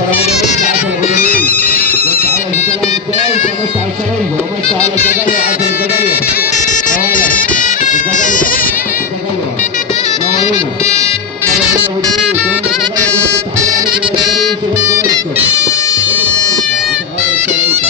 السلام عليكم عشان الغدوين بس على السلام الجاي بس على الشريف وبس على الزغير عشان الزغير اولا الزغير نورينا مرحبا ودي كل الزغير تحية عليكم يا الشريف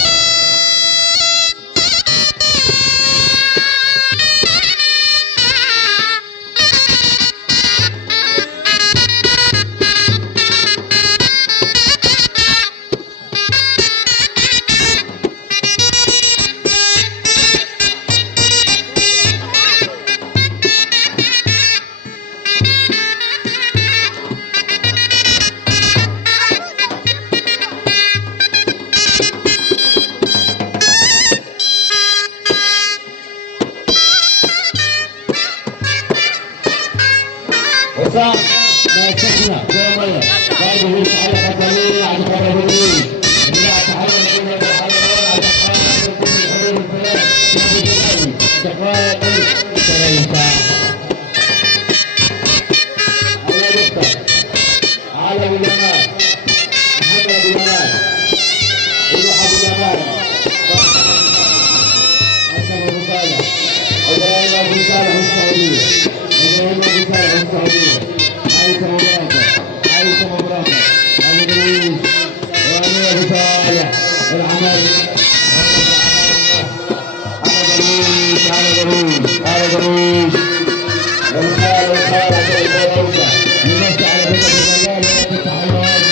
وصار ما يكفينا زي ما هي برضه هو على خطرين على خطرين لا تعالوا نقول على على الجمال محمد ابو جمال روح ابو جمال حسن ابو صالح ابراهيم ابو صالح السعوديه ابراهيم ابو صالح السعوديه عايشه مباركه ابو درويش وامير ابو صالح العمل على درويش والخال يمشي على بيت الرجال والتحيات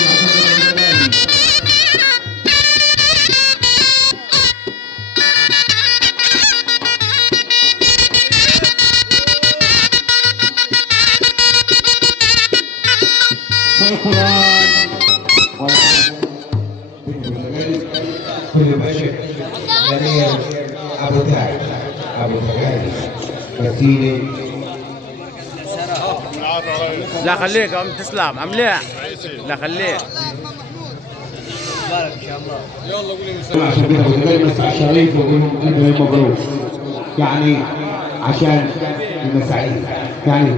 شكرا كل باشا جميل ابو تعب ابو تعب وسيله لا خليك عم تسلم مليح لا خليك بارك ان شاء الله. عشان كده كنت جاي بس على الشريف واقول لهم الف مبروك يعني عشان المساعيد يعني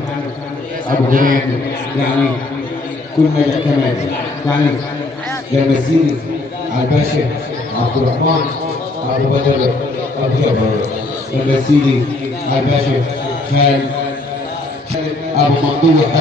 ابو غريب يعني كل نجح كمان يعني للمسيري على الباشا عبد الرحمن ابو بدر ابو جبر المسيري على الباشا خالد ابو ممدوح